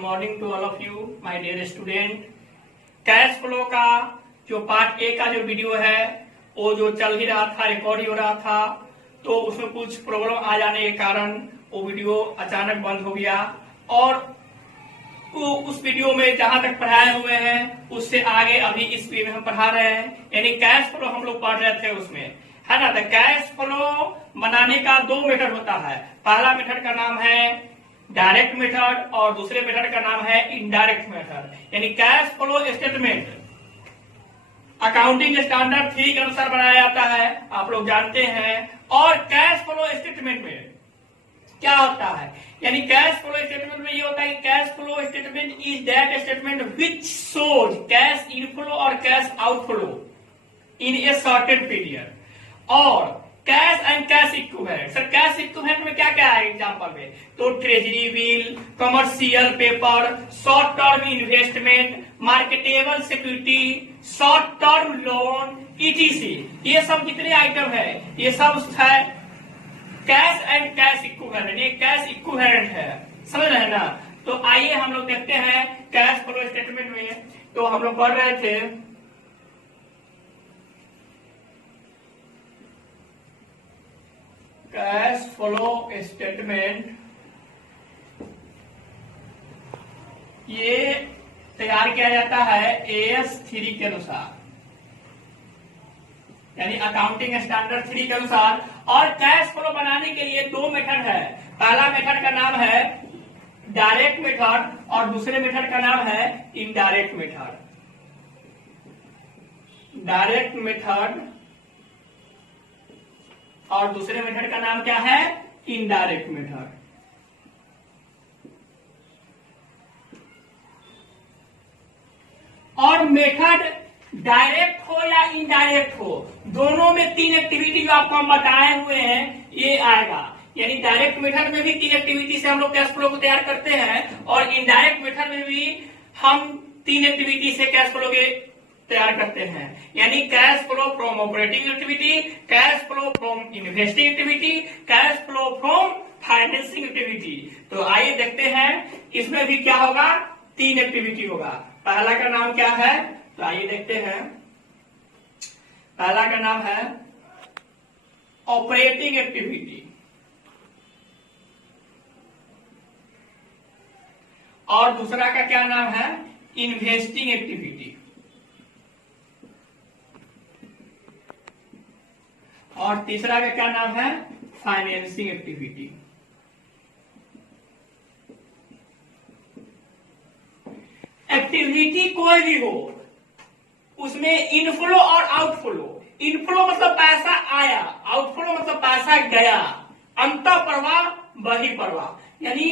Morning to all of you my dear student. Cash flow का जो part A का जो वीडियो है वो जो चल ही रहा था, रिकॉर्ड ही हो रहा था, तो उसमें कुछ प्रॉब्लम आ जाने के कारण वो वीडियो अचानक बंद हो गया और वो उस वीडियो में जहां तक पढ़ाए हुए हैं उससे आगे अभी इस वीडियो में हम पढ़ा रहे हैं। यानी कैश फ्लो हम लोग पढ़ रहे थे उसमें, है ना। तो कैश फ्लो बनाने का दो मेथड होता है। पहला मेथड का नाम है डायरेक्ट मेथड और दूसरे मेथड का नाम है इनडायरेक्ट मेथड। यानी cash flow statement accounting standard 3 के अनुसार बनाया जाता है, आप लोग जानते हैं। और कैश फ्लो स्टेटमेंट में क्या होता है, यानी कैश फ्लो स्टेटमेंट में ये होता है कि cash flow statement is that statement which shows cash inflow और cash outflow in a certain period. और cash and cash equivalent, sir cash equivalent में क्या क्या है एग्जांपल में, तो treasury bill, commercial paper, short term investment, marketable security, short term loan, etc. ये सब जितने आइटम है ये सब है कैश एंड कैश इक्विवेलेंट। ये कैश इक्विवेलेंट है, समझ रहे हैं ना। तो आइए हम लोग देखते हैं कैश फ्लो स्टेटमेंट में। तो हम लोग पढ़ रहे थे कैश फ्लो स्टेटमेंट, ये तैयार किया जाता है AS3 के अनुसार, यानी अकाउंटिंग स्टैंडर्ड 3 के अनुसार। और कैश फ्लो बनाने के लिए दो मेथड है। पहला मेथड का नाम है डायरेक्ट मेथड और दूसरे मेथड का नाम है इनडायरेक्ट मेथड। डायरेक्ट मेथड और दूसरे मेथड का नाम क्या है, इनडायरेक्ट मेथड। और मेथड डायरेक्ट हो या इनडायरेक्ट हो, दोनों में 3 एक्टिविटी जो आपको हम बताए हुए हैं ये आएगा। यानी डायरेक्ट मेथड में भी 3 एक्टिविटी से हम लोग कैश फ्लो को तैयार करते हैं और इनडायरेक्ट मेथड में भी हम 3 एक्टिविटी से कैश फ्लो के तैयार करते हैं। यानी cash flow from operating activity, cash flow from investing activity, cash flow from financing activity. तो आइए देखते हैं इसमें भी क्या होगा, 3 एक्टिविटी होगा। पहला का नाम क्या है, तो आइए देखते हैं। पहला का नाम है ऑपरेटिंग एक्टिविटी और दूसरा का क्या नाम है, इन्वेस्टिंग एक्टिविटी। और तीसरा का क्या नाम है, फाइनेंसिंग एक्टिविटी। एक्टिविटी कोई भी हो उसमें इनफ्लो और आउटफ्लो। इनफ्लो मतलब पैसा आया, आउटफ्लो मतलब पैसा गया, अंतः प्रवाह बहिर्प्रवाह। यानी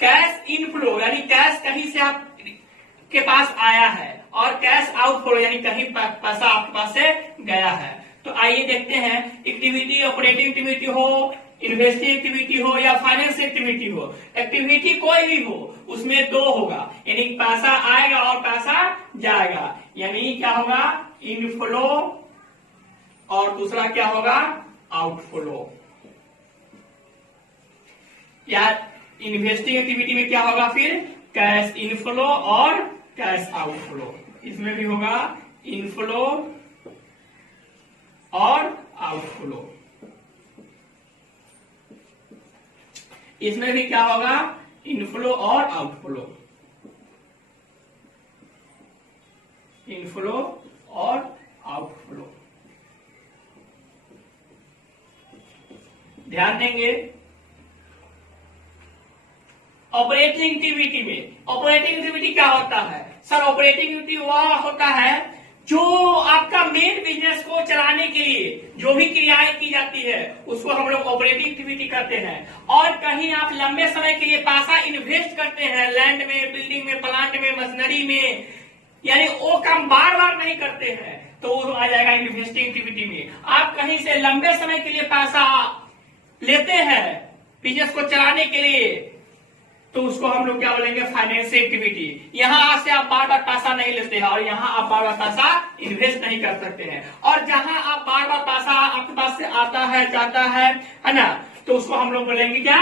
कैश इनफ्लो यानी कैश कहीं से आप के पास आया है और कैश आउटफ्लो यानी कहीं पैसा आपके पास से गया है। तो आइए देखते हैं, एक्टिविटी ऑपरेटिंग एक्टिविटी हो, इन्वेस्टिंग एक्टिविटी हो या फाइनेंस एक्टिविटी हो, एक्टिविटी कोई भी हो उसमें 2 होगा। यानी पैसा आएगा और पैसा जाएगा। यानी क्या होगा, इनफ्लो और दूसरा क्या होगा, आउटफ्लो। या इन्वेस्टिंग एक्टिविटी में क्या होगा, फिर कैश इनफ्लो और कैश आउटफ्लो। इसमें भी होगा इनफ्लो और आउटफ्लो। इसमें भी क्या होगा, इनफ्लो और आउटफ्लो, इनफ्लो और आउटफ्लो। ध्यान देंगे ऑपरेटिंग एक्टिविटी में। ऑपरेटिंग एक्टिविटी क्या होता है, सर ऑपरेटिंग एक्टिविटी वह होता है जो आपका मेन बिजनेस को चलाने के लिए जो भी क्रियाएं की जाती है उसको हम लोग ऑपरेटिंग एक्टिविटी करते हैं। और कहीं आप लंबे समय के लिए पैसा इन्वेस्ट करते हैं लैंड में, बिल्डिंग में, प्लांट में, मशीनरी में, यानी वो काम बार बार नहीं करते हैं तो वो आ जाएगा इन्वेस्टिंग एक्टिविटी में। आप कहीं से लंबे समय के लिए पैसा लेते हैं बिजनेस को चलाने के लिए तो उसको हम लोग क्या बोलेंगे, फाइनेंशियल एक्टिविटी। यहाँ से आप बार बार पैसा नहीं लेते हैं और यहाँ आप बार बार पैसा इन्वेस्ट नहीं कर सकते हैं। और जहां आप बार बार पैसा आपके पास से आता है जाता है ना, तो उसको हम लोग बोलेंगे क्या,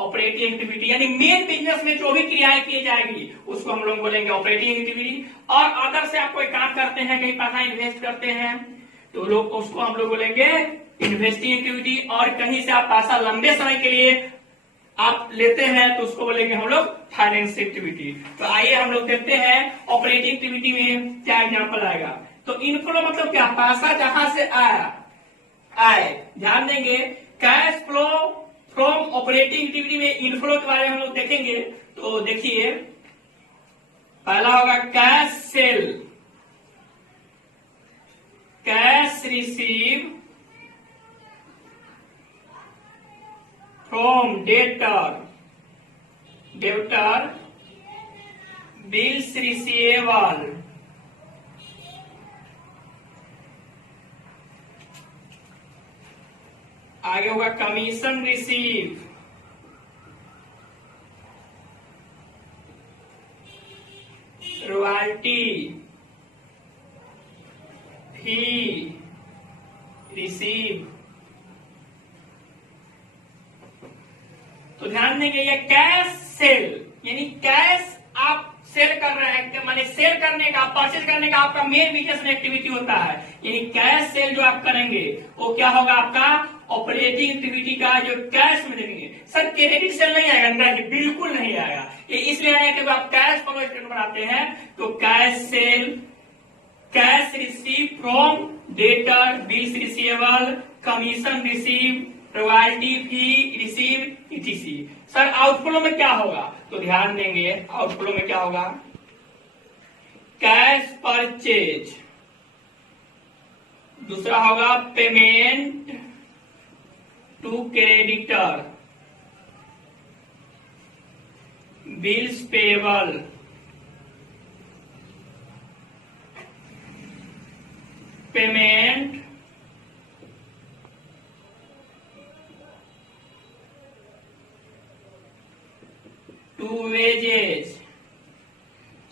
ऑपरेटिंग एक्टिविटी, यानी मेन बिजनेस में जो भी क्रियाएं की जाएगी उसको हम लोग बोलेंगे ऑपरेटिंग एक्टिविटी। और अदर से आप कोई काम करते हैं, कहीं पैसा इन्वेस्ट करते हैं तो लोग उसको हम लोग बोलेंगे इन्वेस्टिंग एक्टिविटी। और कहीं से आप पैसा लंबे समय के लिए आप लेते हैं तो उसको बोलेंगे हम लोग फाइनेंस एक्टिविटी। तो आइए हम लोग देखते हैं ऑपरेटिंग एक्टिविटी में क्या एग्जांपल आएगा। तो इनफ्लो मतलब क्या, पैसा जहां से आए। ध्यान देंगे cash flow from operating activity में इनफ्लो के बारे में हम लोग देखेंगे। तो देखिए पहला होगा cash cell, cash receive from debtor, bills receivable, आगे होगा कमीशन रिसीव, रॉयल्टी, फी रिसीव। तो ध्यान देंगे ये कैश सेल यानी कैश आप सेल कर रहे हैं, माने सेल करने का, परचेज करने का आपका मेन बिजनेस एक्टिविटी होता है। यानी कैश सेल जो आप करेंगे वो क्या होगा, आपका ऑपरेटिंग एक्टिविटी का जो कैश में देंगे। सर क्रेडिट सेल नहीं आएगा, नहीं बिल्कुल नहीं आएगा। ये इसलिए आएगा कि आप कैश फ्लो स्टेटमेंट बनाते हैं तो cash cell, cash receive from debtor, bills receivable, commission receive, royalty fee receive etc. Sir outflow में क्या होगा, तो ध्यान देंगे आउटफ्लो में क्या होगा, कैश परचेज, दूसरा होगा payment to creditor, bills payable, payment to wages,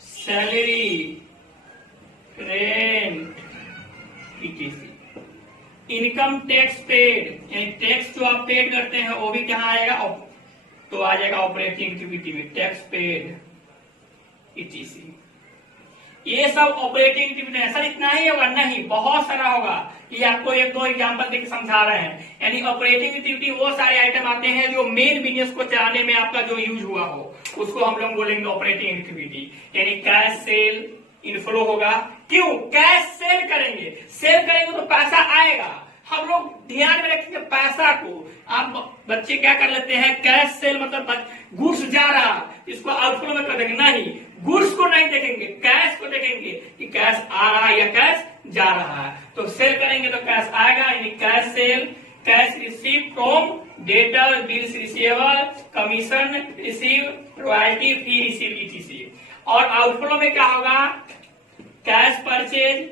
salary, rent ETC. Income tax paid यानी टैक्स जो आप पेड करते हैं वो भी कहाँ आएगा, तो आ जाएगा ऑपरेटिंग एक्टिविटी में, टैक्स पेड ईटीसी। ये सब ऑपरेटिंग एक्टिविटी है। सर इतना ही होगा, नहीं बहुत सारा होगा। ये आपको एक दो एग्जांपल देकर समझा रहे हैं। यानी ऑपरेटिंग एक्टिविटी वो सारे आइटम आते हैं जो मेन बिजनेस को चलाने में आपका जो यूज हुआ हो उसको हम लोग बोलेंगे ऑपरेटिंग एक्टिविटी। यानी कैश सेल इनफ्लो होगा, क्यों कैश सेल करेंगे, सेल करेंगे तो पैसा आएगा। हम लोग ध्यान में रखेंगे पैसा को। आप बच्चे क्या कर लेते हैं, कैश सेल मतलब गुड्स जा रहा, इसको आउटफ्लो में कर देंगे, नहीं गुड्स को नहीं देखेंगे, कैश को देखेंगे कि कैश आ रहा है या कैश जा रहा है। तो सेल करेंगे तो कैश आएगा, यानी cash cell, cash receive from debtor, bills receivable, commission receive, royalty fee receive etc. और आउटफ्लो में क्या होगा, कैश परचेज,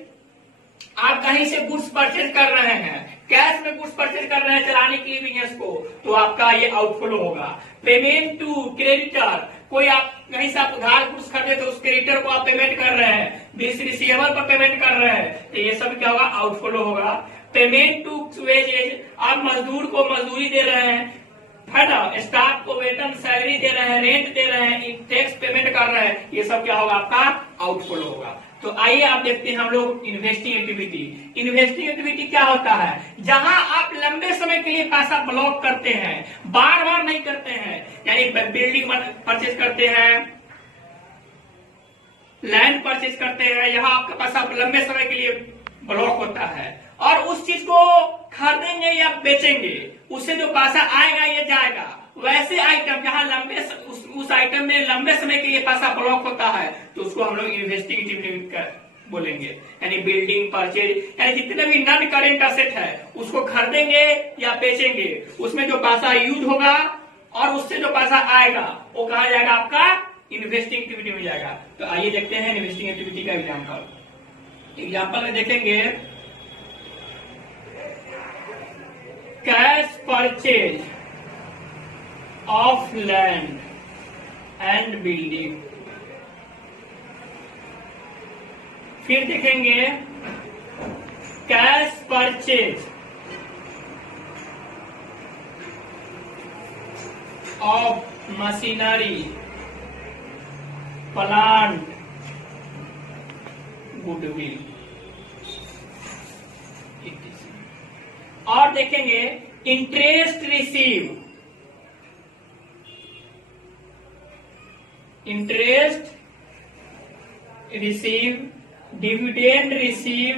आप कहीं से गुड्स परचेज कर रहे हैं, कैश में गुड्स परचेज कर रहे हैं चलाने के लिए बिजनेस को, तो आपका ये आउटफ्लो होगा। पेमेंट टू क्रेडिटर, कोई आप कहीं से आप उधार गुड्स खरीदे तो उस क्रेडिटर को आप पेमेंट कर रहे हैं, बिल्स रिसीवेबल पर पेमेंट कर रहे हैं, तो ये सब क्या होगा, आउटफ्लो होगा। पेमेंट टू वेजेज, आप मजदूर को मजदूरी दे रहे हैं, है ना, स्टाफ को वेतन सैलरी दे रहे हैं, रेंट दे रहे हैं, टैक्स पेमेंट कर रहे हैं, ये सब क्या होगा, आपका आउटफ्लो होगा। तो आइए आप देखते हैं हम लोग इन्वेस्टिंग एक्टिविटी। इन्वेस्टिंग एक्टिविटी क्या होता है, जहां आप लंबे समय के लिए पैसा ब्लॉक करते हैं, बार बार नहीं करते हैं। यानी बिल्डिंग परचेज करते हैं, लैंड परचेज करते हैं, यहाँ आपका पैसा लंबे समय के लिए ब्लॉक होता है और उस चीज को खरीदेंगे या बेचेंगे, उससे जो पैसा आएगा ये जाएगा। वैसे आइटम जहां लंबे उस आइटम में लंबे समय के लिए पैसा ब्लॉक होता है तो उसको हम लोग इन्वेस्टिंग एक्टिविटी बोलेंगे। यानी बिल्डिंग परचेज, यानी जितने भी नॉन करेंट एसेट है उसको खरीदेंगे या बेचेंगे, उसमें जो पैसा यूज होगा और उससे जो पैसा आएगा वो कहा जाएगा, आपका इन्वेस्टिंग एक्टिविटी में जाएगा। तो आइए देखते हैं इन्वेस्टिंग एक्टिविटी का एग्जाम्पल में देखेंगे, cash purchase of land and building. फिर देखेंगे cash purchase of machinery, plant, goodwill. और देखेंगे interest receive, interest receive, dividend receive,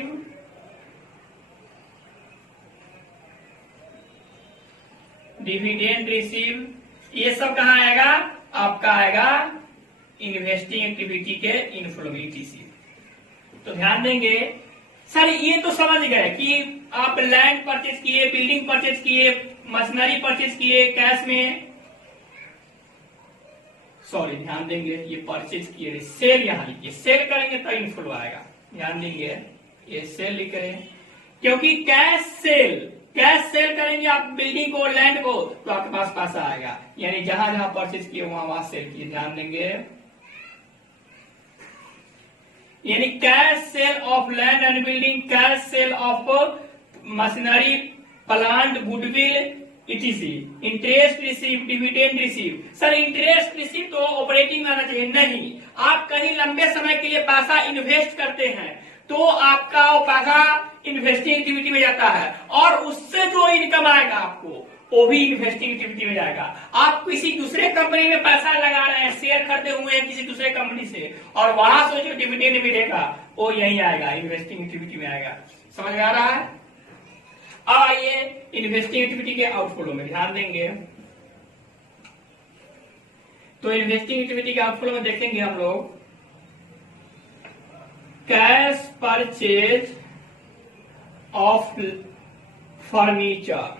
dividend receive, ये सब कहाँ आएगा? आपका आएगा इन्वेस्टिंग एक्टिविटी के इनफ्लो में, ईटीसी। तो ध्यान देंगे सर, ये तो समझ गए कि आप लैंड परचेज किए, बिल्डिंग परचेज किए, मशीनरी परचेज किए कैश में, सॉरी ध्यान देंगे ये परचेज किए, सेल यहाँ लिखिए, सेल करेंगे तो इनफ्लो आएगा। ध्यान देंगे ये सेल लिख रहे, क्योंकि कैश सेल करेंगे आप बिल्डिंग को, लैंड को, तो आपके पास पैसा आएगा, यानी जहां जहां परचेज किए वहां सेल किए। ध्यान देंगे यानी cash cell of land and building, cash cell of machinery, plant, goodwill, etc. Interest receive, dividend receive. Sir interest receive तो ऑपरेटिंग में आना चाहिए, नहीं। आप कहीं लंबे समय के लिए पैसा इन्वेस्ट करते हैं तो आपका वो पैसा इन्वेस्टिंग एक्टिविटी में जाता है, और उससे जो इनकम आएगा आपको वो भी इन्वेस्टिंग एक्टिविटी में जाएगा। आप किसी दूसरे कंपनी में पैसा लगा रहे हैं, शेयर खरीदे हुए हैं किसी दूसरे कंपनी से, और वहां से जो डिविडेंड मिलेगा वो यही आएगा, इन्वेस्टिंग एक्टिविटी में आएगा। समझ में आ रहा है? अब आइए इन्वेस्टिंग एक्टिविटी के आउटफ्लो में ध्यान देंगे। तो इन्वेस्टिंग एक्टिविटी के आउटफ्लो में देखेंगे हम लोग cash purchase of furniture,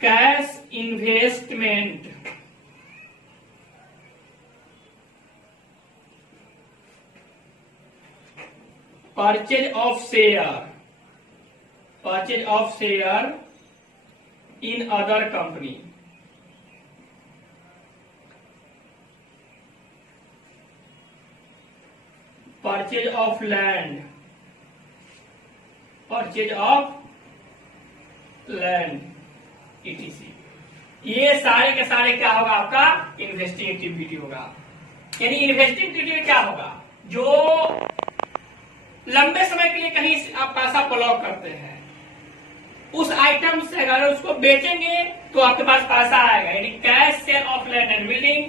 cash investment, purchase of share in other company, purchase of land, etc. ये सारे के सारे क्या होगा? आपका इन्वेस्टिंग एक्टिविटी होगा। यानी इन्वेस्टिंग एक्टिविटी क्या होगा? जो लंबे समय के लिए कहीं आप पैसा ब्लॉक करते हैं, उस आइटम से अगर उसको बेचेंगे तो आपके पास पैसा आएगा। यानी cash cell of land and building,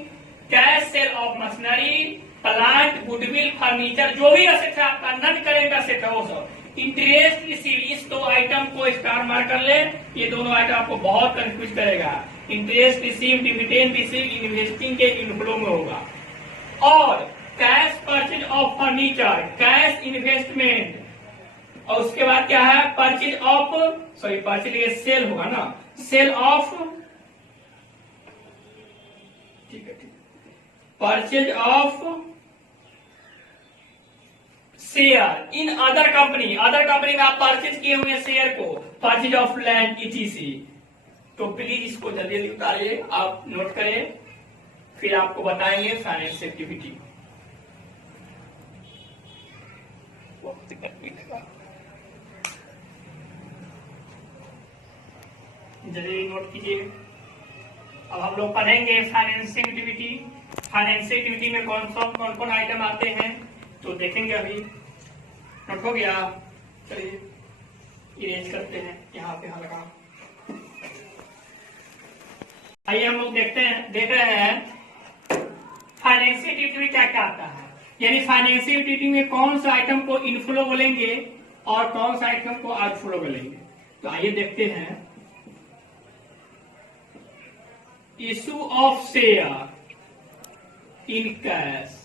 cash cell of machinery, plant, goodwill, furniture, जो भी असेट है आपका, नन करेंट असेट है वो सब। इंटरेस्ट रिसीव, इस दो आइटम को स्टार मार्क कर ले, ये दोनों आइटम आपको बहुत कंफ्यूज करेगा। Interest receive, dividend receive investing के इनफ्लो में होगा। और cash purchase of furniture, cash investment, और उसके बाद क्या है? परचेज ऑफ, सॉरी परचेज ये सेल होगा ना, सेल ऑफ, ठीक है, purchase of share in other company, other company में आप परचेज किए हुए शेयर को, परचेज ऑफ लैंड, ईटीसी। तो प्लीज इसको जल्दी जल्दी उतारिए, आप नोट करें, फिर आपको बताएंगे फाइनेंस एक्टिविटी। जल्दी नोट कीजिए। अब हम लोग पढ़ेंगे फाइनेंसिंग एक्टिविटी। फाइनेंसिंग एक्टिविटी में कौन कौन आइटम आते हैं तो देखेंगे। अभी नोट हो गया? चलिए इरेज करते हैं, यहाँ पे लगा। आइए हम लोग देख रहे हैं फाइनेंशियल एक्टिविटी क्या क्या आता है। यानी फाइनेंशियल एक्टिविटी में कौन सा आइटम को इनफ्लो बोलेंगे और कौन सा आइटम को आउटफ्लो बोलेंगे। तो आइए देखते हैं। Issue of share in cash,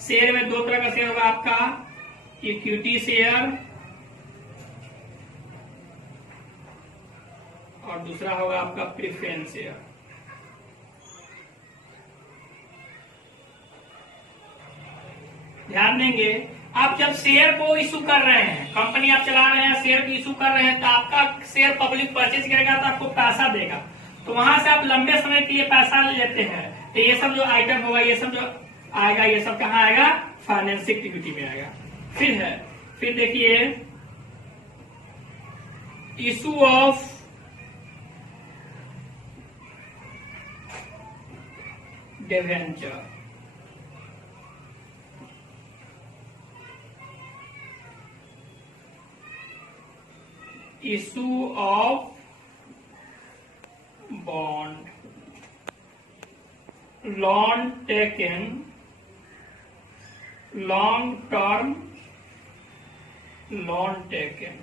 share में दो तरह का शेयर होगा आपका, इक्विटी शेयर और दूसरा होगा आपका प्रेफरेंस शेयर। ध्यान देंगे, आप जब शेयर को इशू कर रहे हैं, कंपनी आप चला रहे हैं, शेयर को इशू कर रहे हैं, तो आपका शेयर पब्लिक परचेज करेगा तो आपको पैसा देगा, तो वहां से आप लंबे समय के लिए पैसा ले लेते हैं। तो ये सब जो आइटम होगा, ये सब जो आएगा, ये सब कहाँ आएगा? फाइनेंसिंग एक्टिविटी में आएगा। फिर देखिए issue of debenture, issue of bond, loan taken, long term loan taken,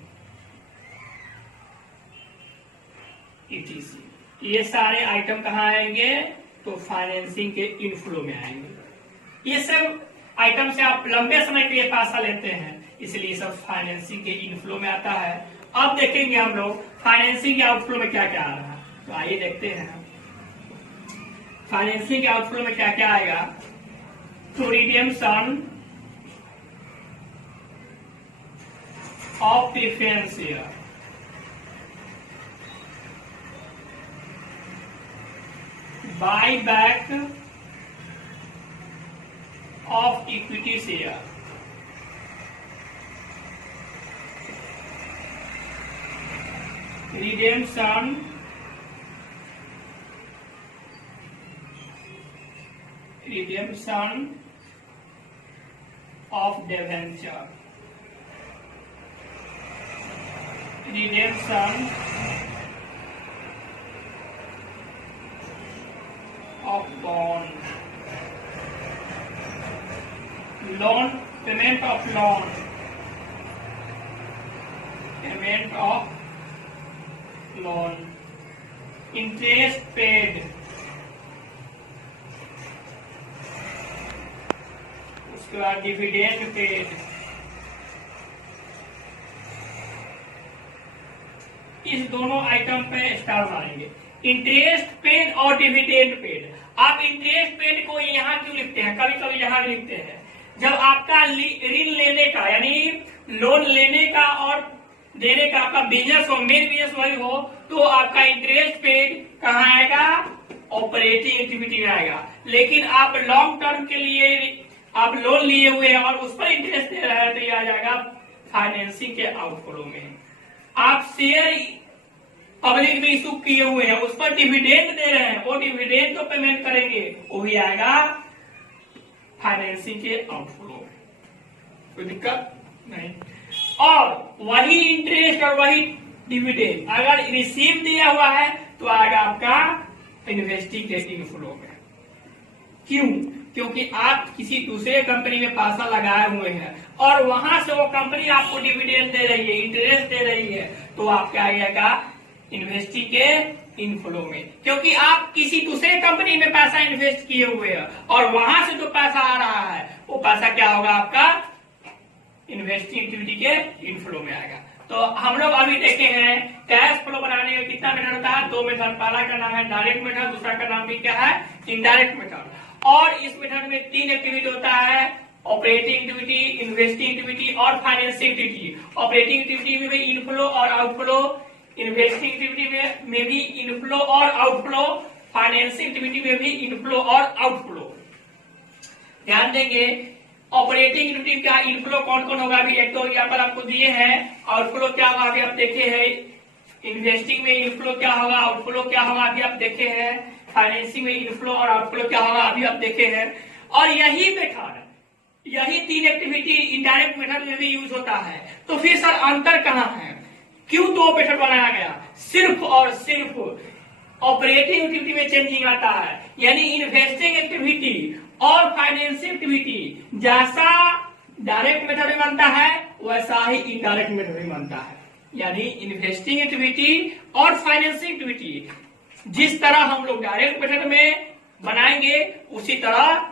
ETC। ये सारे आइटम कहाँ आएंगे? तो फाइनेंसिंग के इनफ्लो में आएंगे। ये सब आइटम से आप लंबे समय के लिए पैसा लेते हैं, इसलिए सब फाइनेंसिंग के इनफ्लो में आता है। अब देखेंगे हम लोग फाइनेंसिंग के आउटफ्लो में क्या क्या आ रहा है। तो आइए देखते हैं फाइनेंसिंग के आउटफ्लो में क्या क्या आएगा। तो redemption of preference share, buy back of equity share, redemption of debenture, redemption of bond, loan, payment of loan, payment of loan, interest paid, उसके बाद डिविडेंड पेड। इस दोनों आइटम पे स्टार मारेंगे, इंटरेस्ट पेड और डिविडेंड पेड। आप interest paid को यहाँ क्यों लिखते हैं? कभी कभी यहाँ भी लिखते हैं। जब आपका ऋण लेने का यानी लोन लेने का और देने का आपका बिजनेस हो, मेन बिजनेस वही हो, तो आपका इंटरेस्ट पेड कहाँ आएगा? ऑपरेटिंग एक्टिविटी में आएगा। लेकिन आप लॉन्ग टर्म के लिए आप लोन लिए हुए हैं और उस पर इंटरेस्ट दे रहे हैं, तो ये आ जाएगा फाइनेंसिंग के आउटफ्लो में। आप शेयर पब्लिक में इशू किए हुए हैं, उस पर डिविडेंड दे रहे हैं, वो डिविडेंड तो पेमेंट करेंगे, वो भी आएगा फाइनेंसिंग के आउटफ्लो में। कोई दिक्कत नहीं। और वही इंटरेस्ट और वही डिविडेंड अगर रिसीव दिया हुआ है तो आएगा आपका इन्वेस्टिंग के इनफ्लो में। क्यों? क्योंकि आप किसी दूसरे कंपनी में पैसा लगाए हुए हैं और वहां से वो कंपनी आपको डिविडेंड दे रही है, इंटरेस्ट दे रही है, तो आपके आएगा इन्वेस्टिंग के इनफ्लो में। क्योंकि आप किसी दूसरे कंपनी में पैसा इन्वेस्ट किए हुए हैं और वहां से जो पैसा आ रहा है वो पैसा क्या होगा? आपका इन्वेस्टिंग एक्टिविटी के इनफ्लो में आएगा। तो हम लोग अभी देखे हैं कैश फ्लो बनाने में कितना मेथड होता है? 2 मेथड। पहला का नाम है डायरेक्ट मेथड, दूसरा का नाम भी क्या है? Indirect method. और इस मेथड में 3 एक्टिविटी होता है, ऑपरेटिंग एक्टिविटी, इन्वेस्टिंग एक्टिविटी और फाइनेंसिंग एक्टिविटी। ऑपरेटिंग एक्टिविटी में भी इनफ्लो और आउटफ्लो, इन्वेस्टिंग एक्टिविटी में भी इनफ्लो और आउटफ्लो, फाइनेंसिंग एक्टिविटी में भी इनफ्लो और आउटफ्लो। ध्यान देंगे ऑपरेटिंग एक्टिविटी का इनफ्लो कौन कौन होगा? अभी 1-2 एग्जाम्पल आपको दिए हैं। आउटफ्लो क्या होगा अभी आप देखे हैं। इन्वेस्टिंग में इनफ्लो क्या होगा, आउटफ्लो क्या होगा अभी आप देखे हैं। फाइनेंसिंग में इनफ्लो और आउटफ्लो क्या होगा अभी आप देखे हैं। और यही मेथड, यही 3 एक्टिविटी इनडायरेक्ट मेथड में भी यूज होता है। तो फिर सर अंतर कहाँ है? क्यों 2 मेथड बनाया गया? सिर्फ और सिर्फ ऑपरेटिंग एक्टिविटी में चेंजिंग आता है, यानी इन्वेस्टिंग एक्टिविटी और फाइनेंसिंग एक्टिविटी जैसा डायरेक्ट मेथड में बनता है वैसा ही इनडायरेक्ट मेथड में बनता है। यानी इन्वेस्टिंग एक्टिविटी और फाइनेंसिंग एक्टिविटी जिस तरह हम लोग डायरेक्ट मेथड में बनाएंगे उसी तरह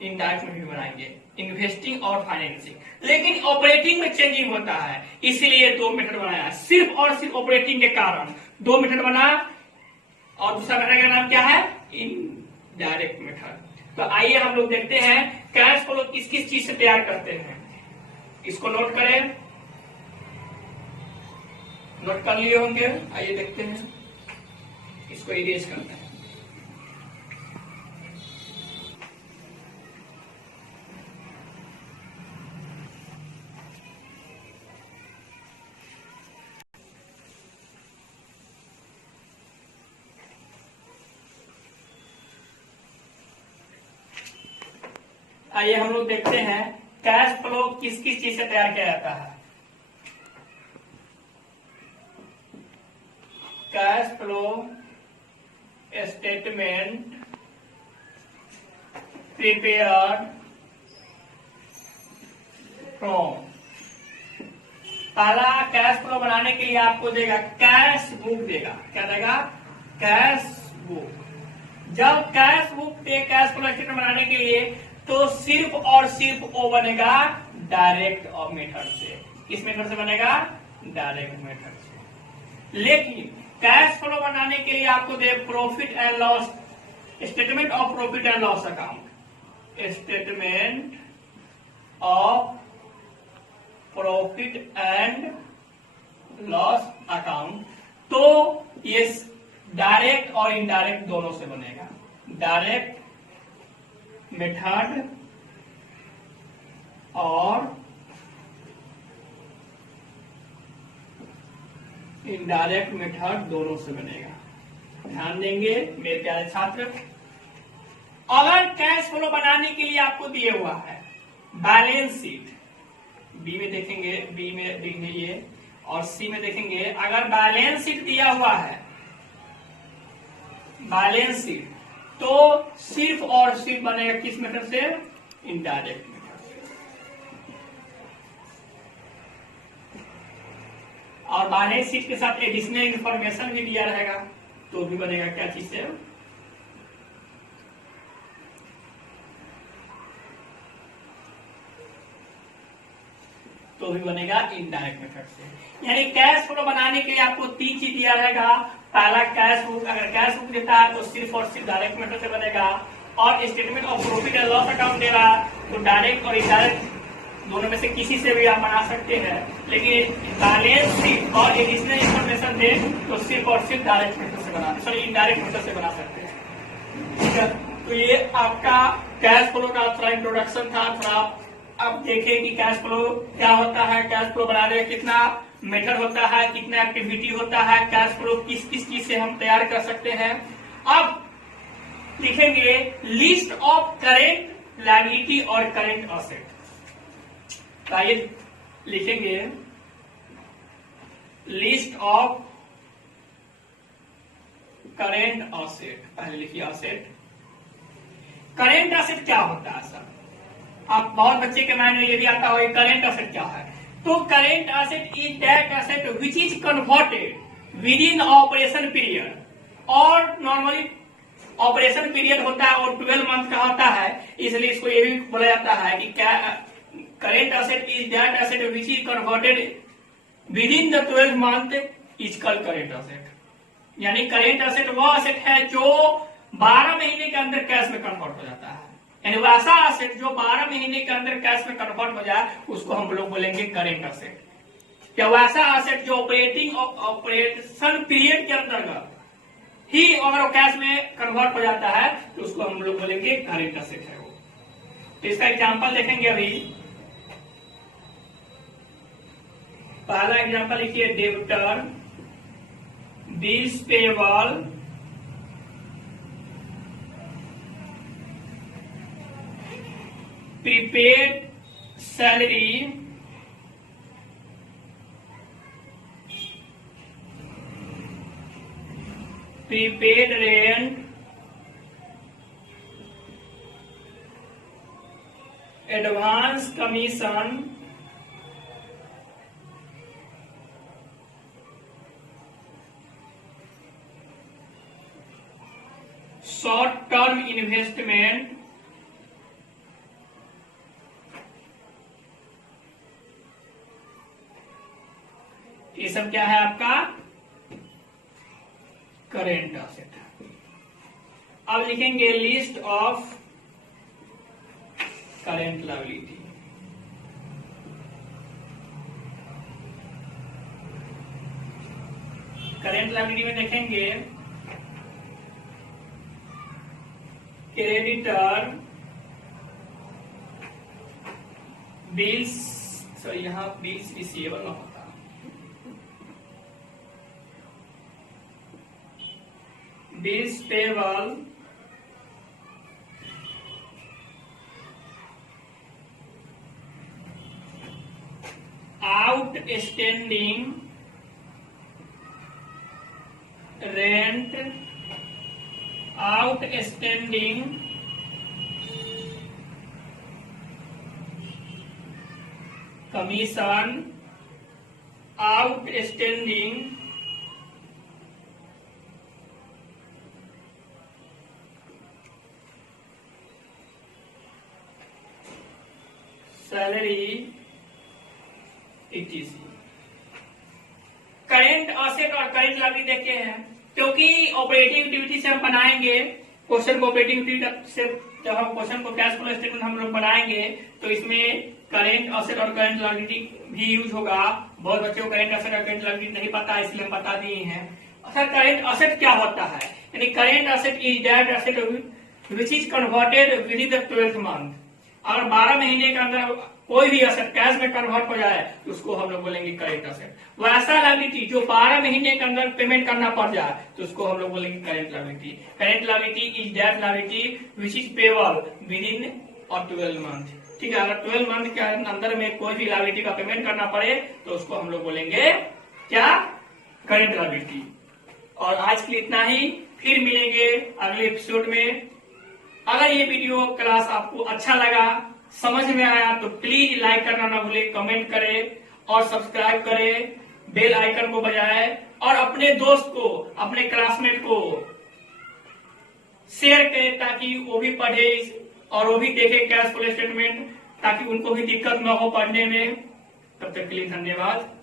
इनडायरेक्ट में भी बनाएंगे, इन्वेस्टिंग और फाइनेंसिंग। लेकिन ऑपरेटिंग में चेंजिंग होता है, इसीलिए 2 मेथड बनाया। सिर्फ और सिर्फ ऑपरेटिंग के कारण 2 मेथड बना। और दूसरा मेथड का नाम क्या है? Indirect method. तो आइए हम लोग देखते हैं कैश फ्लो किस किस चीज से तैयार करते हैं। इसको नोट करें, नोट कर लिए होंगे। आइए देखते हैं, इसको इरेज करते हैं। आइए हम लोग देखते हैं कैश फ्लो किस किस चीज से तैयार किया जाता है। Cash flow statement prepared from, पहला कैश फ्लो बनाने के लिए आपको देगा कैश बुक देगा। क्या देगा? Cash book. जब कैश बुक दे कैश फ्लो स्टेटमेंट बनाने के लिए तो सिर्फ और सिर्फ वो बनेगा डायरेक्ट मेथड से। किस मेथड से बनेगा? डायरेक्ट मेथड से। लेकिन कैश फ्लो बनाने के लिए आपको दे profit and loss, statement of profit and loss account, statement of profit and loss account, तो ये डायरेक्ट और इनडायरेक्ट दोनों से बनेगा। डायरेक्ट मेथड और इनडायरेक्ट मेथड दोनों से बनेगा। ध्यान देंगे मेरे प्यारे छात्र। अगर कैश फ्लो बनाने के लिए आपको दिए हुआ है बैलेंस शीट, बी में देखेंगे, बी में देखेंगे ये, और सी में देखेंगे, अगर बैलेंस शीट दिया हुआ है, बैलेंस शीट, तो सिर्फ और सिर्फ बनेगा किस मेथड से? इनडायरेक्ट मेथड से। और बैलेंस शीट के साथ एडिशनल इंफॉर्मेशन भी दिया रहेगा तो भी बनेगा क्या चीज से? तो भी बनेगा इनडायरेक्ट मेथड से। यानी कैश फ्लो बनाने के लिए आपको 3 चीज दिया रहेगा। पहला कैश बुक, अगर कैश बुक देता है तो सिर्फ और सिर्फ डायरेक्ट मेथड से बनेगा, और statement of profit and loss account दे रहा तो डायरेक्ट और इनडायरेक्ट दोनों में से किसी से भी आप बना सकते हैं। लेकिन बैलेंस शीट और एडिशनल इंफॉर्मेशन दे तो सिर्फ और सिर्फ डायरेक्ट मेथड से बना, सॉरी इनडायरेक्ट मेथड से बना सकते हैं। ठीक है, तो ये आपका कैश फ्लो का थोड़ा इंट्रोडक्शन था। थोड़ा अब देखें कि कैश फ्लो क्या होता है, कैश फ्लो बनाने में कितना मेथड होता है, कितना एक्टिविटी होता है, कैश फ्लो किस किस चीज से हम तैयार कर सकते हैं। अब लिखेंगे लिस्ट ऑफ करेंट लायबिलिटी और करेंट असेट। आइए लिखेंगे लिस्ट ऑफ करेंट असेट। पहले लिखिए असेट। करेंट असेट क्या होता है सर? आप बहुत बच्चे के माइंड में ये भी आता हो करेंट असेट क्या है। तो current asset is that asset which is converted with in operation period, और नॉर्मली ऑपरेशन पीरियड होता है और 12 मंथ का होता है, इसलिए इसको ये भी बोला जाता है कि क्या current asset is that asset which is converted with in the 12 month is called current asset. यानी करेंट असेट वो असेट है जो 12 महीने के अंदर कैश में कन्वर्ट हो जाता है। यानी वैसा असेट जो 12 महीने के अंदर कैश में कन्वर्ट हो जाए उसको हम लोग बोलेंगे करेंट असेट। या वैसा असेट जो ऑपरेशन पीरियड के अंतर्गत ही अगर वो कैश में कन्वर्ट हो जाता है तो उसको हम लोग बोलेंगे करेंट असेट है वो। तो इसका एग्जांपल देखेंगे अभी। पहला एग्जांपल लिखिए debtor, bills payable, prepaid salary, prepaid rent, advance commission, short term investment, ये सब क्या है आपका करेंट असेट। अब लिखेंगे list of current liability. Current liability में देखेंगे क्रेडिटर, बिल्स, सॉरी यहां बिल्स रिसीवेबल ना होता, bills payable, outstanding rent, outstanding commission, outstanding salary etc। Current asset और करेंट लायबिलिटी देखे हैं, क्योंकि ऑपरेटिंग एक्टिविटी से हम बनाएंगे क्वेश्चन को। ऑपरेटिंग एक्टिविटी से जब हम क्वेश्चन को कैश फ्लो स्टेटमेंट हम लोग बनाएंगे तो इसमें करेंट असेट और करेंट लायबिलिटी भी यूज होगा। बहुत बच्चों को करेंट असेट और करेंट लायबिलिटी नहीं पता है, इसलिए हम बता दिए हैं। अच्छा, करेंट असेट क्या होता है? यानी current asset is that asset which is converted with in the 12th month. अगर 12 महीने के अंदर कोई भी असेट कैश में कन्वर्ट हो जाए तो उसको हम लोग बोलेंगे करेंट असेट। वैसा लायबिलिटी जो 12 महीने के अंदर पेमेंट करना पड़ जाए तो उसको हम लोग बोलेंगे current liability. Current liability is that liability which is payable with in और 12 मंथ। ठीक है, अगर 12 मंथ के अंदर में कोई भी लायबिलिटी का पेमेंट करना पड़े तो उसको हम लोग बोलेंगे क्या? Current liability. और आज के लिए इतना ही, फिर मिलेंगे अगले एपिसोड में। अगर ये वीडियो क्लास आपको अच्छा लगा, समझ में आया तो प्लीज लाइक करना ना भूले, कमेंट करें और सब्सक्राइब करें, बेल आइकन को बजाएं और अपने दोस्त को, अपने क्लासमेट को शेयर करें ताकि वो भी पढ़े और वो भी देखे कैश फ्लो स्टेटमेंट, ताकि उनको भी दिक्कत न हो पढ़ने में। तब तक के लिए धन्यवाद।